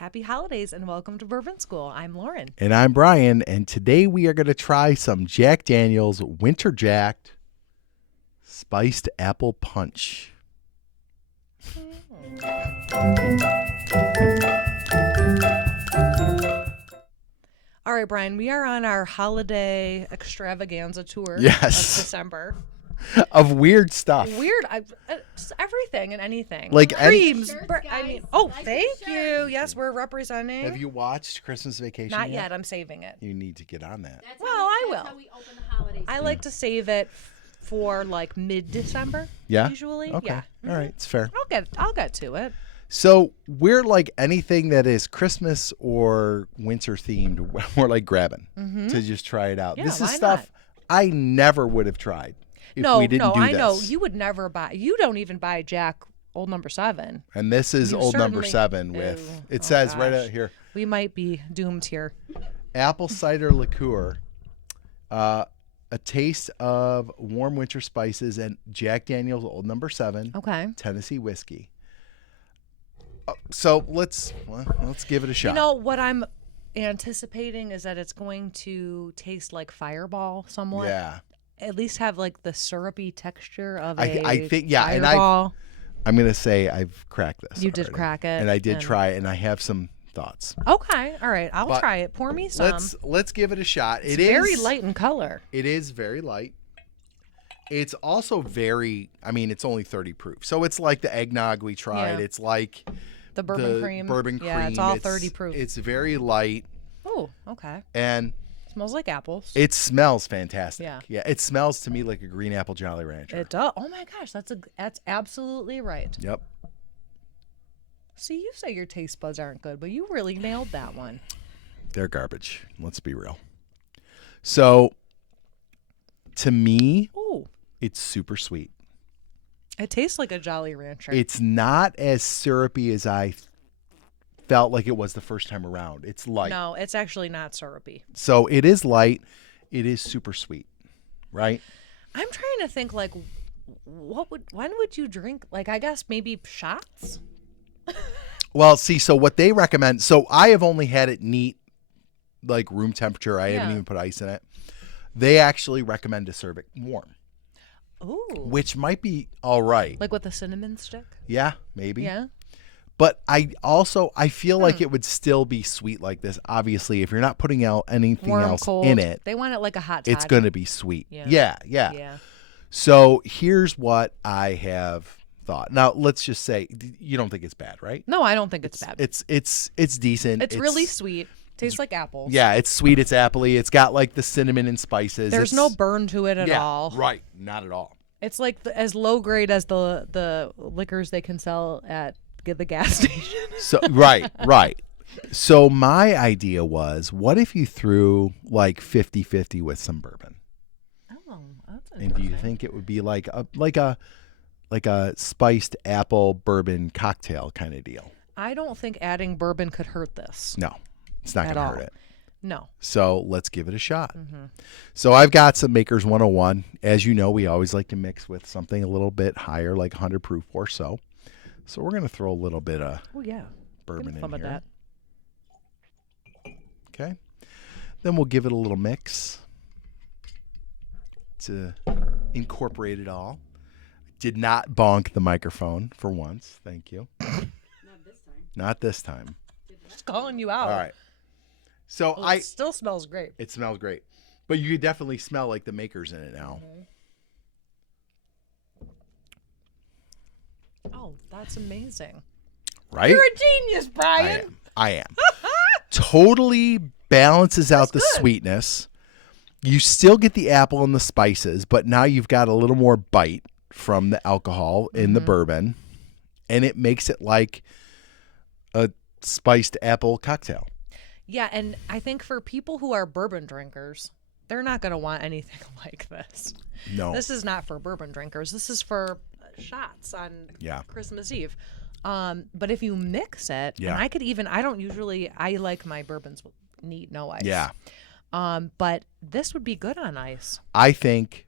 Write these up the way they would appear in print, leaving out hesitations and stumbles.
Happy holidays and welcome to Bourbon School. I'm Lauren. And I'm Brian, and today we are going to try some Jack Daniel's Winter Jacked Spiced Apple Punch. All right, Brian, we are on our holiday extravaganza tour Yes. of December. Of weird stuff. Weird, just everything and anything. Like creams. Shirts, I guys. mean, Like thank the you. shirts. Yes, we're representing. Have you watched Christmas Vacation Not yet. I'm saving it. You need to get on that. That's Well, how I that's will. how we open the holidays. I like to save it for like mid-December. Yeah? Usually. Okay. Yeah. All right. It's fair. I'll get to it. So we're like anything that is Christmas or winter themed, we're like grabbing to just try it out. Yeah, This is why stuff not? I never would have tried if No, we didn't do I this. know. You would never buy. You don't even buy Jack Old Number 7. And this is You Old Number certainly- 7 with, Ew. it Oh, says right gosh. out here, We might be doomed here. apple cider liqueur, a taste of warm winter spices, and Jack Daniel's Old Number 7 Okay. Tennessee whiskey. So let's give it a shot. You know what I'm anticipating is that it's going to taste like Fireball somewhat. Yeah, At least have like the syrupy texture of I think yeah, and Fireball. I'm gonna say I've cracked this. You did already. crack it, and I did and- try it, and I have some thoughts. Okay. All right. I'll But try it. Pour me some. Let's give it a shot. It's very light in color. It is very light. It's also very, I mean, it's only 30 proof. So it's like the eggnog we tried. Yeah. It's like The bourbon cream. Bourbon cream. Yeah, it's all 30 proof. It's very light, Oh, okay. and Smells like apples. it smells fantastic. Yeah. It smells to me like a green apple Jolly Rancher. It does. Oh my gosh, that's absolutely right. Yep. See, you say your taste buds aren't good, but you really nailed that one. They're garbage. Let's be real. So to me, Ooh, it's super sweet. it tastes like a Jolly Rancher. It's not as syrupy as I felt like it was the first time around. It's light. No, it's actually not syrupy. So it is light. It is super sweet, right? I'm trying to think like when would you drink, like, I guess maybe shots? Well, see, so what they recommend, so I have only had it neat, like room temperature. I haven't Yeah. even put ice in it. They actually recommend to serve it warm, Ooh. which might be all right. Like with a cinnamon stick? Yeah, maybe. Yeah. But I feel like it would still be sweet like this. Obviously, if you're not putting out anything Warm, else cold. in it, They want it like a hot it's toddy. going to be sweet. Yeah. Yeah. Yeah. So here's what I have thought. Now, let's just say you don't think it's bad, right? No, I don't think it's bad. It's decent. It's really sweet. Tastes like apples. Yeah, it's sweet. It's appley. It's got like the cinnamon and spices. There's It's- no burn to it at yeah, all. Right. Not at all. It's like as low grade as the liquors they can sell at the gas station. So right. So my idea was, what if you threw like 50-50 with some bourbon? Oh, that's And do you think it would be like a spiced apple bourbon cocktail kind of deal? I don't think adding bourbon could hurt this. No, it's not At going to all. hurt it. No. So let's give it a shot. Mm-hmm. So I've got some Makers 101. As you know, we always like to mix with something a little bit higher, like 100 proof or so. So we're going to throw a little bit of Oh yeah. bourbon Some in of here. that. Okay. Then we'll give it a little mix to incorporate it all. Did not bonk the microphone for once. Thank you. Not this time. Not this time. Just calling you out. All right. So Well, it still smells great. it smells great. But you could definitely smell like the Makers in it now. Oh, that's amazing. Right? You're a genius, Brian. I am. Totally balances out the good. sweetness. You still get the apple and the spices, but now you've got a little more bite from the alcohol in the bourbon, and it makes it like a spiced apple cocktail. Yeah, and I think for people who are bourbon drinkers, they're not going to want anything like this. No. This is not for bourbon drinkers. This is for shots on Yeah. Christmas Eve. But if you mix it, Yeah. and I like my bourbons neat, no ice. Yeah. But this would be good on ice. I think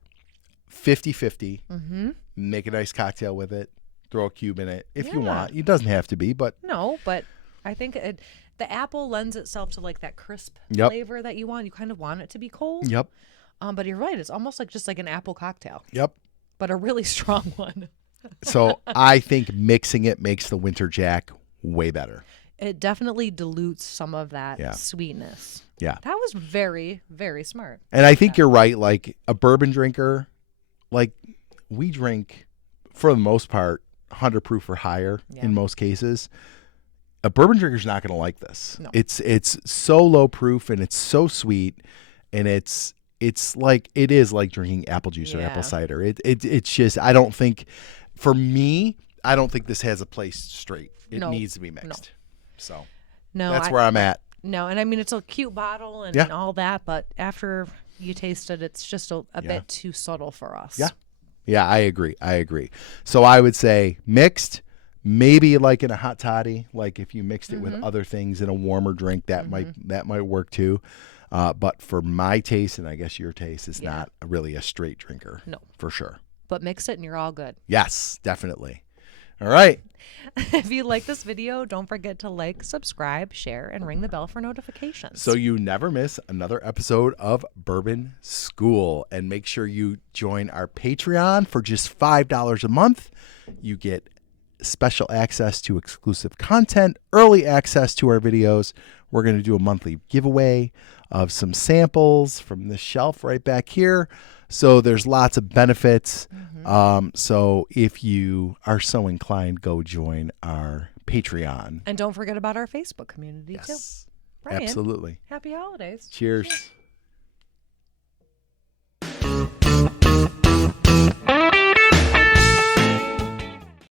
50-50. Mm-hmm. Make a nice cocktail with it. Throw a cube in it if you Yeah. want. It doesn't have to be, but No, but I think the apple lends itself to like that crisp Yep. flavor that you want. You kind of want it to be cold. Yep. But you're right. It's almost like just like an apple cocktail, Yep. but a really strong one. So I think mixing it makes the Winter Jack way better. It definitely dilutes some of that Yeah. sweetness. Yeah. That was very, very smart. And I think you're right. Like a bourbon drinker, like we drink for the most part 100 proof or higher Yeah. in most cases. A bourbon drinker's not going to like this. No. It's so low proof and it's so sweet, and it's like it is like drinking apple juice or Yeah. apple cider. It's just I don't think for me I don't think this has a place straight. It No. needs to be mixed. So No, that's where I'm at. No, and I mean it's a cute bottle and Yeah. all that, but after you taste it, it's just a Yeah. bit too subtle for us. Yeah. Yeah, I agree. So I would say mixed, maybe like in a hot toddy, like if you mixed it with other things in a warmer drink, that might work too. But for my taste, and I guess your taste, it's Yeah. not really a straight drinker. No. For sure. But mix it and you're all good. Yes, definitely. All right. If you like this video, don't forget to like, subscribe, share, and ring the bell for notifications. So you never miss another episode of Bourbon School. And make sure you join our Patreon for just $5 a month. You get special access to exclusive content, early access to our videos. We're going to do a monthly giveaway of some samples from this shelf right back here. So there's lots of benefits. So if you are so inclined, go join our Patreon. And don't forget about our Facebook community too. Yes, Brian, absolutely. happy holidays. Cheers.